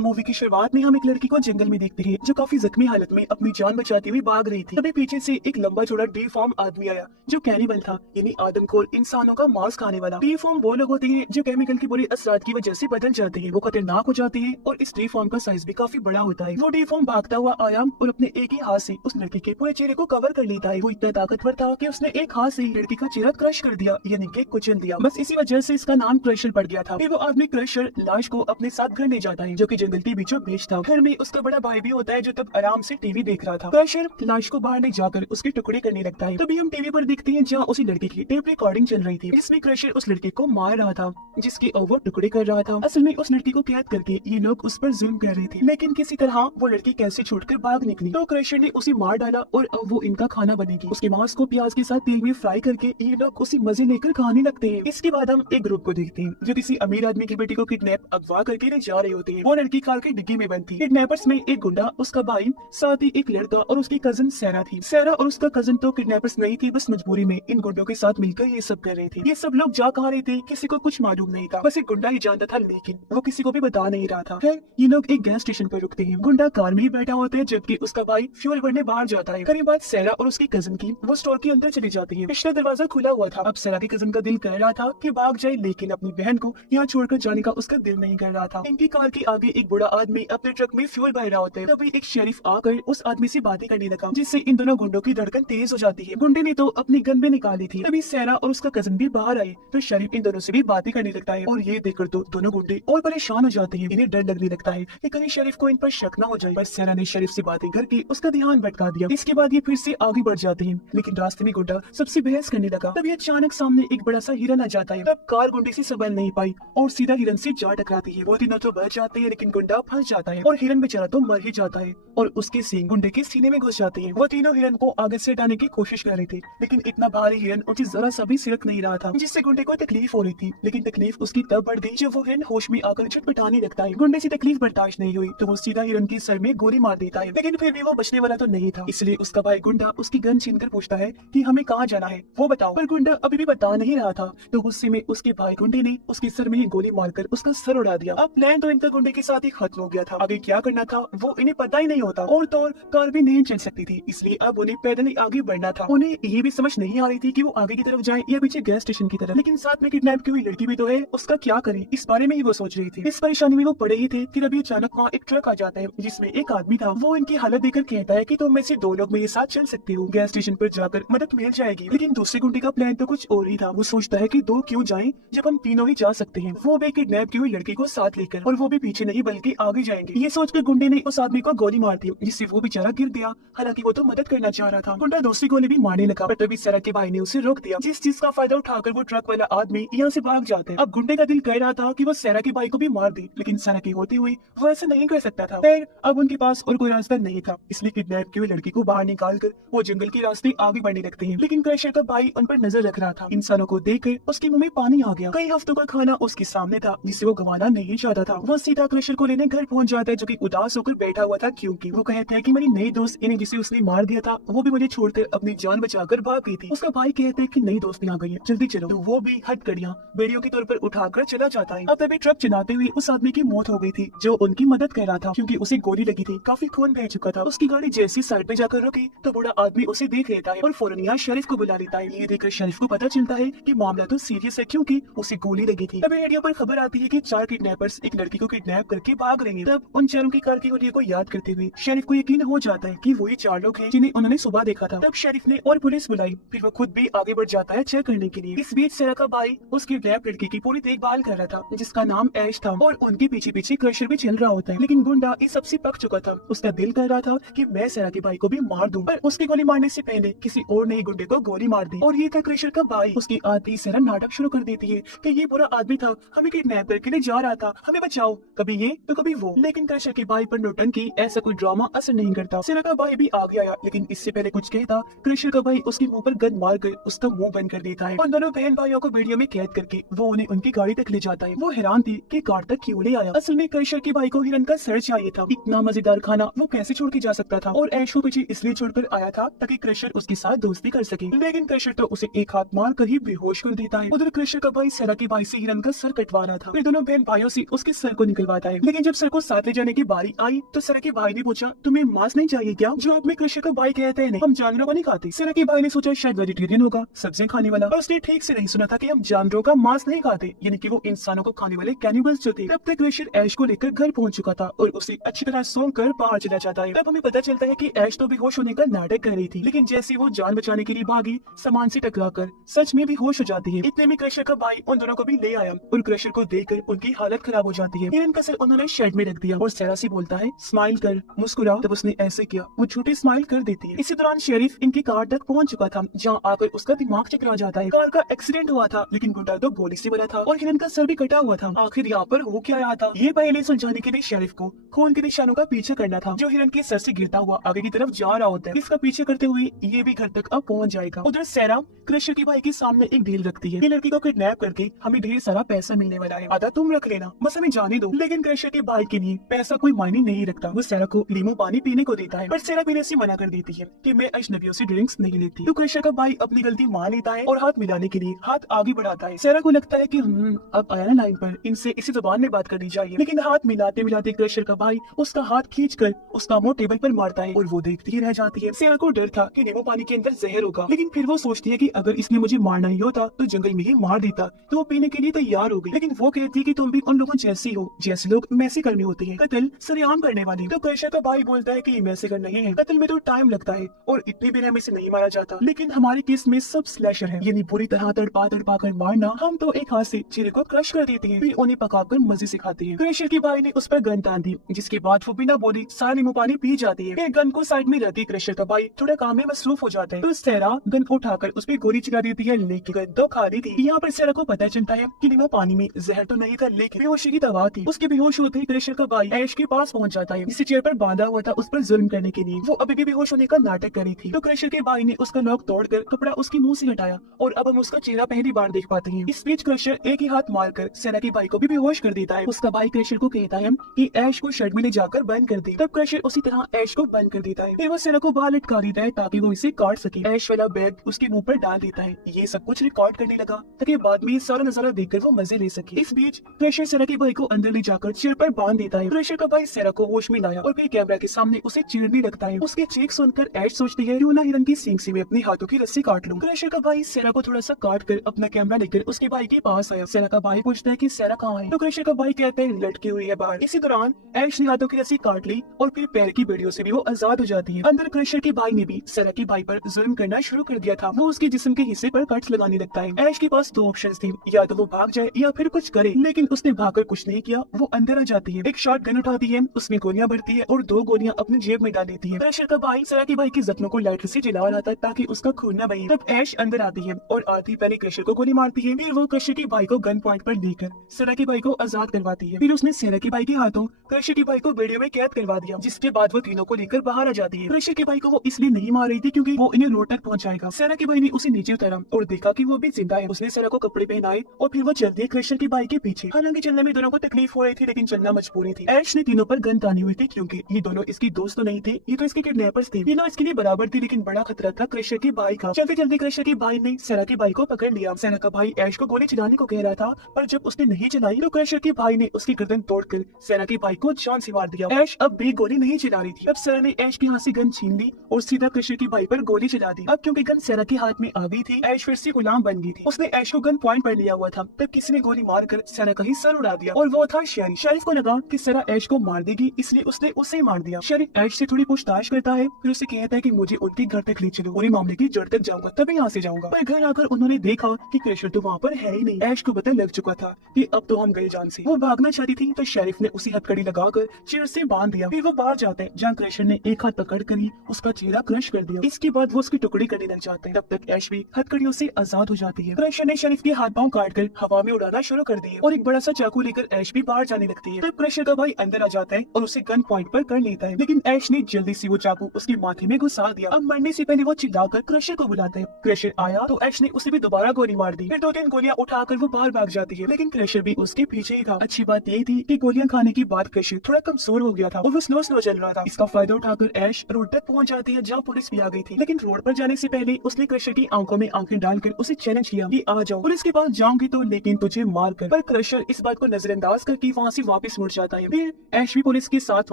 Movie की शुरुआत में हम एक लड़की को जंगल में देखते हैं जो काफी जख्मी हालत में अपनी जान बचाती हुई भाग रही थी। तभी पीछे से एक लंबा चौड़ा डीफॉर्म आदमी आया जो कैनिबल था, यानी आदमखोर, इंसानों का मांस खाने वाला। डीफॉर्म वो लोग होते हैं जो केमिकल के बुरे असरात की वजह से बदल जाते हैं, वो खतरनाक हो जाते हैं और इस डीफॉर्म का साइज भी काफी बड़ा होता है। वो डीफॉर्म भागता हुआ आया और अपने एक ही हाथ से उस लड़की के पूरे चेहरे को कवर कर लेता है। वो इतना ताकतवर था कि उसने एक हाथ से ही लड़की का चेहरा क्रश कर दिया, यानी कि कुचल दिया। बस इसी वजह से इसका नाम क्रशर पड़ गया था। फिर वो आदमी क्रशर लाश को अपने साथ घर ले जाता है जो कि जंगल के बीचों बीच था। घर में उसका बड़ा भाई भी होता है जो तब आराम से टीवी देख रहा था। क्रशर लाश को बाहर ले जाकर उसके टुकड़े करने लगता है। तभी हम टीवी पर देखते हैं जहाँ उसी लड़की की टेप रिकॉर्डिंग चल रही थी जिसमें क्रशर उस लड़के को मार रहा था, जिसके वो टुकड़े कर रहा था। असल में उस लड़की को कैद करके ये लोग उस पर जुल्म कर रहे थे, लेकिन किसी तरह वो लड़की कैसे छूटकर भाग निकली तो क्रशर ने उसे मार डाला और अब वो इनका खाना बनेगी। उसके मांस को प्याज के साथ तेल में फ्राई करके ये लोग उसी मजे लेकर खाने लगते हैं। इसके बाद हम एक ग्रुप को देखते हैं जो किसी अमीर आदमी की बेटी को किडनैप अगवा करके ले जा रहे होते हैं। वो लड़की कार की डिग्गी में बंद थी। किडनैपर्स में एक गुंडा, उसका भाई, साथ ही एक लड़का और उसकी कजन सैरा थी। सैरा और उसका कजन तो किडनैपर्स नहीं थी, बस मजबूरी में इन गुंडों के साथ मिलकर ये सब कर रहे थे। ये सब लोग जा कहाँ रहे थे किसी को कुछ मालूम नहीं था, बस एक गुंडा ही जानता था, लेकिन वो किसी को भी बता नहीं रहा था। फिर ये लोग एक गैस स्टेशन पर रुकते हैं। गुंडा कार में ही बैठा होता है जबकि उसका भाई फ्यूल भरने बाहर जाता है। करीब बात सैरा और उसकी कजन की वो स्टोर के अंदर चली जाती है। पिछला दरवाजा खुला हुआ था। अब सैरा की कजन का दिल कर रहा था कि भाग जाए, लेकिन अपनी बहन को यहाँ छोड़कर जाने का उसका दिल नहीं कर रहा था। इनकी कार के आगे एक बूढ़ा आदमी अपने ट्रक में फ्यूल भर रहा होता है। तभी एक शेरिफ आकर उस आदमी से बातें करने लगा, जिससे इन दोनों गुंडों की धड़कन तेज हो जाती है। गुंडे ने तो अपनी गन भी निकाली थी। तभी सैरा और उसका कजन भी बाहर आए तो शेरिफ इन दोनों से भी बातें करने लगता है और ये देखकर तो दोनों गुंडे और परेशान हो जाते हैं। इन्हें डर लगने लगता है कि कहीं शेरिफ को इन पर शक न हो जाए। पर सैरा ने शेरिफ से बातें करके उसका ध्यान भटका दिया। इसके बाद ये फिर से आगे बढ़ जाते हैं, लेकिन रास्ते में गुंडा सबसे बहस करने लगा। तभी अचानक सामने एक बड़ा सा हिरन आ जाता है। तब कार गुंडे से संभल नहीं पाई और सीधा हिरन से जा टकराती है। वो तीनों तो बच जाते हैं, लेकिन गुंडा फंस जाता है और हिरन बेचारा तो मर ही जाता है और उसके सींग गुंडे के सीने में घुस जाते हैं। वो तीनों हिरन को आगे से हटाने की कोशिश कर रहे थे, लेकिन इतना भारी हिरन उनसे जरा सा भी सिरक नहीं रहा था, जिससे गुंडे को तकलीफ हो रही थी। लेकिन तकलीफ उसकी तब बढ़ गई जब वो हिरन होश में आकर छटपटाने लगता है। गुंडे से तकलीफ बर्दाश्त नहीं हुई तो वो सीधा हिरन के सर में गोली मार देता है, लेकिन फिर भी वो बचने वाला तो नहीं था। इसलिए उसका भाई गुंडा उसकी गन छीनकर पूछता है कि हमें कहाँ जाना है, वो बताओ। पर गुंडा अभी भी बता नहीं रहा था तो गुस्से में उसके भाई गुंडे ने उसके सर में ही गोली मारकर उसका सर उड़ा दिया। अब प्लान तो इनका गुंडे के साथ ही खत्म हो गया था। आगे क्या करना था वो इन्हें पता ही नहीं होता और तो और कार भी नहीं चल सकती थी, इसलिए अब उन्हें पैदल ही आगे बढ़ना था। उन्हें ये भी समझ नहीं आ रही थी कि वो आगे की तरफ जाए या पीछे गैस स्टेशन की तरफ, लेकिन साथ में किडनैप की हुई लड़की भी तो है, उसका क्या करें, इस बारे में ही वो सोच रही थी। इस परेशानी में वो पड़े ही थे। फिर अभी अचानक वहाँ एक ट्रक आ जाता है जिसमें एक आदमी था। वो इनकी हालत देखकर कहता है कि तुम में से दो लोग मेरे साथ चल सकते हो, गैस स्टेशन पर जाकर मदद मिल जाएगी। लेकिन दूसरे गुंडे का प्लान तो कुछ और ही था। वो सोचता है कि दो क्यों जाएं जब हम तीनों ही जा सकते हैं, वो भी किडनैप की हुई लड़की को साथ लेकर, और वो भी पीछे नहीं बल्कि आगे जाएंगे। ये सोचकर गुंडे ने उस आदमी को गोली मार दी, जिससे वो बेचारा गिर गया। हालांकि वो तो मदद करना चाह रहा था। गुंडा दूसरी गोली भी मारने लगा, पर तभी सैरा के भाई ने उसे रोक दिया, जिस चीज का फायदा उठाकर वो ट्रक वाला आदमी यहाँ से भाग जाते हैं। अब गुंडे का दिल कह रहा था कि वो सैरा के भाई को भी मार दे, लेकिन सैरा की होते हुए वो ऐसा नहीं कर सकता था। फिर अब उनके पास और कोई रास्ता नहीं था, इसलिए किडनैप की हुई लड़की को बाहर निकाल कर वो जंगल के रास्ते आगे बढ़ने लगते हैं। लेकिन क्रशर का भाई उन पर नजर रख रहा था। इंसानों को देखकर उसके मुंह में पानी आ गया। कई हफ्तों का खाना उसके सामने था जिसे वो गंवाना नहीं चाहता था। वो सीधा क्रशर को लेने घर पहुंच जाता है, जो कि उदास होकर बैठा हुआ था, क्योंकि वो कहता है कि मेरी नई दोस्त यानी जिसे उसने मार दिया था वो भी मुझे छोड़कर अपनी जान बचाकर भाग गई थी। उसका भाई कहता है कि नई दोस्त आ गई है, जल्दी चलो। तो वो भी हथकड़ियां बेड़ियों के तौर पर उठाकर चला जाता है। अब तभी ट्रक चलाते हुए उस आदमी की मौत हो गई थी जो उनकी मदद कर रहा था, क्योंकि उसे गोली लगी थी, काफी खून बह चुका था। उसकी गाड़ी जैसी साइड पे जाकर रुकी तो बूढ़ा आदमी उसे देख लेता है और फौरन यहाँ शेरिफ को बुला लेता है। ये देखकर शेरिफ को पता चलता है कि मामला तो सीरियस है, क्योंकि उसे गोली लगी थी। तभी रेडियो पर खबर आती है कि 4 किडनैपर्स एक लड़की को किडनैप करके भाग रहे हैं। तब उन चारों की कारकिर्दी को याद करते हुए शेरिफ को यकीन हो जाता है कि वही 4 लोग हैं जिन्हें उन्होंने सुबह देखा था। तब शेरिफ ने और पुलिस बुलाई, फिर वो खुद भी आगे बढ़ जाता है चेक करने के लिए। इस बीच सैरा का भाई उस किडनैप लड़की की पूरी देखभाल कर रहा था, जिसका नाम ऐश था, और उनके पीछे पीछे क्रशर भी चल रहा होता है। लेकिन गुंडा इस सबसे पक चुका था। उसका दिल कर रहा था कि मैं सैरा के भाई को भी मार दूं, पर उसकी गोली मारने से पहले किसी और ने गुंडे को गोली मार दी। और ये था क्रशर का भाई। उसकी आती सैरा नाटक शुरू कर देती है कि ये बुरा आदमी था, हमें किडनैप करके ले जा रहा था, हमें बचाओ, कभी ये तो कभी वो। लेकिन क्रशर के भाई पर नौटंकी ऐसा कोई ड्रामा असर नहीं करता। सैरा का भाई भी आगे आया, लेकिन इससे पहले कुछ कहता क्रशर का भाई उसके मुंह पर गन मार कर उसका मुंह बंद कर देता है और दोनों बहन भाइयों को वीडियो में कैद करके वो उन्हें उनकी गाड़ी तक ले जाता है। वो हैरान थी कि कार तक क्यों ले आया। असल में क्रशर के भाई को हिरन का सर चाहिए था। इतना मजेदार खाना वो कैसे छोड़ के जा सकता था, और ऐश को पीछे इसलिए छोड़कर आया था ताकि क्रशर उसके साथ दोस्ती कर सके। लेकिन क्रशर तो उसे एक हाथ मार कर ही बेहोश कर देता है। उधर क्रशर का भाई सैरा के भाई से हिरन का सर कटवा रहा था, फिर दोनों बहन भाइयों से उसके सर को निकलवाता है। लेकिन जब सर को साथ ले जाने की बारी आई तो सर के भाई ने पूछा, तुम्हें मांस नहीं चाहिए क्या? जवाब में क्रशर का भाई कहते हैं, नहीं, हम जानवरों को नहीं खाते। सर के भाई ने सोचा शायद वेजिटेरियन होगा, सब्जियां खाने वाला, पर उसने ठीक से नहीं सुना था कि हम जानवरों का मांस नहीं खाते, यानी कि वो इंसानों को खाने वाले कैनिबल्स जो थे। तब तक क्रशर ऐश को लेकर घर पहुंच चुका था और उसे अच्छी तरह सोच कर बाहर चला जाता है। तब हमें पता चलता है कि ऐश तो बेहोश होने का नाटक कर रही थी, लेकिन जैसे वो जान बचाने के लिए भागी, सामान से टकराकर सच में बेहोश हो जाती है। इतने में क्रशर का भाई उन दोनों को भी ले आया और क्रशर को देखकर उनकी हालत खराब हो जाती है। हिरन का सर उन्होंने शेड में रख दिया और सैरा से बोलता है, स्माइल कर, मुस्कुरा। तब उसने ऐसे किया, वो झूठी स्माइल कर देती है। इसी दौरान शेरिफ इनकी कार तक पहुंच चुका था, जहाँ आकर उसका दिमाग चकरा जाता है। कार का एक्सीडेंट हुआ था, लेकिन गुंडा तो गोली से मरा था और हिरन का सर भी कटा हुआ था। आखिर यहाँ पर हो क्या रहा था, ये पहले सुलझाने के लिए शेरिफ को खून के निशानों का पीछा करना था, जो हिरन के सर से गिरता हुआ आगे की तरफ जा रहा होता है। इसका पीछे करते हुए ये भी घर तक अब पहुंच जाएगा। उधर सैरा क्रशर के भाई के सामने एक डील रखती है, ये लड़की को किडनैप करके हमें ढेर सारा पैसा मिलने वाला है, आधा तुम रख लेना, बस हमें जाने दो। लेकिन क्रशर के भाई के लिए पैसा कोई मायने नहीं रखता। वो सैरा को लीमू पानी पीने को देता है, पर सैरा पीने से मना कर देती है कि मैं अजनबियों से ड्रिंक्स नहीं लेती। तो क्रशर का भाई अपनी गलती मान लेता है और हाथ मिलाने के लिए हाथ आगे बढ़ाता है। सैरा को लगता है कि अब आया ना लाइन पर, इनसे इसी जुबान में बात करनी चाहिए, लेकिन हाथ मिलाते मिलाते क्रशर का भाई उसका हाथ खींचकर उसका मुंह टेबल पर मारता है और वो देखती ही रह जाती है। सैरा को डर था कि नींबू पानी के अंदर जहर होगा, लेकिन फिर वो सोचती है कि अगर इसने मुझे मारना ही होता तो जंगल में ही मार देता। तो वो पीने के लिए तैयार हो गई, लेकिन वो कहती है कि तुम भी उन लोगों जैसी हो जैसे लोग मैसे करने होते हैं, कत्ल सरेआम करने वाली। तो क्रशर का भाई बोलता है कि मैसे कर नहीं है, कत्ल में तो टाइम लगता है और इतनी बेरहमी से नहीं मारा जाता, लेकिन हमारे केस में सब स्लैशर है, यानी पूरी तरह तड़पा तड़पा कर मारना। हम तो एक हाथ से चेहरे को क्रश कर देते हैं, फिर उन्हें पकाकर मजे से खाते हैं। क्रशर के भाई ने उस पर गन तान दी, जिसके बाद वो बिना बोली सारा नींबू पानी पी जाती है। फिर गन को साइड में रखती क्रशर का भाई थोड़ा काम में मसरूफ हो जाता है, तो सैरा गन उठाकर उस पर गोली चला देती है, लेकिन गन तो खाली थी। यहाँ पर सैरा को पता चलता है कि नींबू पानी में जहर तो नहीं था, लेकिन बेहोशी की दवा थी। उसके बेहोश होते ही क्रशर का भाई ऐश के पास पहुंच जाता है, जिसे चेयर पर बांधा हुआ था उस पर जुल्म करने के लिए। वो अभी भी बेहोश होने का नाटक कर रही थी, तो क्रशर के भाई ने उसका लॉक तोड़कर कपड़ा उसके मुंह से हटाया और अब हम उसका चेहरा पहली बार देख पाते हैं। इस बीच क्रशर एक ही हाथ मारकर सैरा के भाई को भी बेहोश कर देता है। उसका भाई क्रशर को कहता है कि ऐश को शेड में ले जाकर बंद कर दे। तब क्रशर उसी तरह ऐश को बंद कर देता है, फिर वो सैरा को बाहर लटका देता है ताकि वो इसे काट सके। ऐश वाला बैग उसके मुंह पर डाल देता है। ये सब कुछ रिकॉर्ड करने लगा ताकि बाद में सारा नजारा देखकर वो मजे ले सके। इस बीच क्रशर सैरा के भाई को अंदर ले जाकर चेयर पर बांध देता है। क्रशर का भाई सैरा को होश में लाया और फिर कैमरा के सामने उसे चीरने लगता है। उसके चीख सुनकर ऐश सोचती है क्यों ना हिरन की सींग से मैं अपने हाथों की रस्सी काट लूं। क्रशर का भाई सैरा को थोड़ा सा काट कर अपना कैमरा लेकर उसके भाई के पास आया। सैरा का भाई पूछता है कि सैरा कहाँ है, तो क्रशर का भाई कहते हैं लटकी हुई है बाहर। इसी दौरान ऐश ने हाथों की रस्सी काट ली और फिर पैर की बेड़ियों से भी वो आजाद हो जाती है। अंदर क्रशर के भाई ने भी सैरा के भाई पर जुल्म करना शुरू कर दिया था। वो उसके जिस्म के हिस्से पर कट्स लगाने लगता है। ऐश के पास दो ऑप्शंस थे, या तो वो भाग जाए या फिर कुछ करे, लेकिन उसने भागकर कुछ नहीं किया। वो अंदर आ जाती है, एक शॉट गन उठाती है, उसमें गोलियां भरती है और 2 गोलियां अपनी जेब में डाल देती है। क्रशर का भाई सैरा के भाई के जख्मों को लाइटर से जला रहा था ताकि उसका खून न बहे। तब ऐश अंदर आती है और आती पहले क्रशर को गोली मारती है, फिर वो क्रशर के भाई को गन पॉइंट पर लेकर सैरा के भाई को आजाद करवाती है। फिर उसने सैरा के भाई के हाथों क्रशर के भाई को बेड़ियों में कैद करवा दिया, जिसके बाद वो तीनों को लेकर बाहर आ जाती है। क्रशर के भाई को वो इसलिए नहीं मार रही थी क्योंकि वो इन्हें रोड तक पहुंचाएगा। सैरा के भाई ने उसे नीचे उतारा और देखा कि वो भी जिंदा है। उसने सैरा को कपड़े पहनाए और फिर वो चलती है क्रशर के भाई के पीछे। हालांकि चलने में दोनों को तकलीफ हो रही थी, लेकिन चलना मजबूरी थी। ऐश ने तीनों पर गन तानी हुई थी क्योंकि ये दोनों इसके दोस्त तो नहीं थे, ये तो इसके किडनैपर्स थे। तीनों इसके लिए बराबर थे, लेकिन बड़ा खतरा था क्रशर के भाई का। चलते चलते क्रशर के भाई ने सैरा के भाई को पकड़ लिया। सैरा का भाई ऐश को गोली चलाने को कह रहा था, पर जब उसने नहीं चलाई तो क्रशर के भाई ने उसकी गर्दन तोड़कर सैरा के भाई को जान से मार दिया। ऐश अब भी गोली नहीं चला रही थी। अब सैरा ने ऐश के हाथ से गन छीन ली और सीधा क्रशर के भाई पर गोली चला दी। अब क्योंकि गन सैरा के हाथ में आ गई थी, ऐश फिर से गुलाम बन गई थी। उसने ऐश को गन पॉइंट पर लिया हुआ था, तब किसी ने गोली मारकर सैरा का ही सर उड़ा दिया और वो था शेरिफ। शेरिफ को लगा कि सैरा ऐश को मार देगी, इसलिए उसने उसे मार दिया। शेरिफ ऐश से थोड़ी पूछताछ करता है, फिर उसे कहता है कि मुझे उनके घर तक ले चलो, पूरे मामले की जड़ तक जाऊंगा, तभी यहाँ से जाऊंगा। पर घर आकर उन्होंने देखा कि क्रशर तो वहाँ पर है ही नहीं। ऐश को पता लग चुका था कि अब तो हम गए जान से। वो भागना चाहती थी तो शेरिफ ने उसी हथकड़ी लगाकर चेयर से बांध दिया। फिर वो बाहर जाते हैं जहाँ क्रशर ने एक हाथ पकड़ कर ही उसका चेहरा क्रश कर दिया। इसके बाद वो उसकी टुकड़ी करने लग जाते हैं। तब तक ऐश भी हथकड़ियों से आजाद हो जाती है। क्रशर ने शेरिफ के हाथ पांव काट कर हवा में उड़ाना शुरू कर दिए और एक बड़ा सा चाकू लेकर ऐश भी बाहर जाने लगती है। तब क्रशर का भाई अंदर आ जाता है और उसे गन पॉइंट पर कर लेता है, लेकिन ऐश ने जल्दी से वो चाकू उसके माथे में घुसा दिया। अब मरने से पहले वो चिल्लाकर क्रशर को बुलाता है। क्रशर आया तो ऐश ने उसे भी दोबारा गोली मार दी। फिर 2-3 गोलियां उठाकर वो बाहर भाग जाती है, लेकिन क्रशर भी उसके पीछे ही था। अच्छी बात यही थी कि गोलियां खाने के बाद क्रशर थोड़ा कमजोर हो गया था और वो स्लो स्लो चल रहा था। इसका फायदा उठाकर ऐश रोड तक पहुंच जाती है जहाँ पुलिस भी आ गई थी, लेकिन रोड पर जाने से पहले उसने क्रशर की आंखों में आंखें डालकर उसे चैलेंज किया कि आ जाओ, पुलिस के पास जाऊंगी तो, लेकिन तुझे मार कर। पर क्रशर इस बात को नजरअंदाज करके वहाँ से वापस मुड़ जाता है। फिर ऐश भी पुलिस के साथ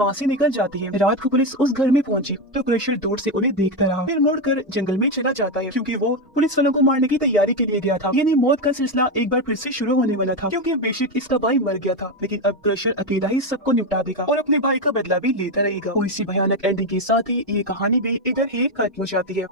वहाँ से निकल जाती है। रात को पुलिस उस घर में पहुंची तो क्रशर दूर से उन्हें देखता रहा, फिर मुड़कर जंगल में चला जाता है क्योंकि वो पुलिस वालों को मारने की तैयारी के लिए गया था। यानी मौत का सिलसिला एक बार फिर से शुरू होने वाला था क्योंकि बेशक इसका भाई मर गया था, लेकिन अब क्रशर अकेला ही सबको निपटा देगा और अपने भाई का बदला भी लेता रहेगा। और इसी भयानक एंडिंग के साथ ही ये कहानी भी इधर ही खत्म हो जाती है।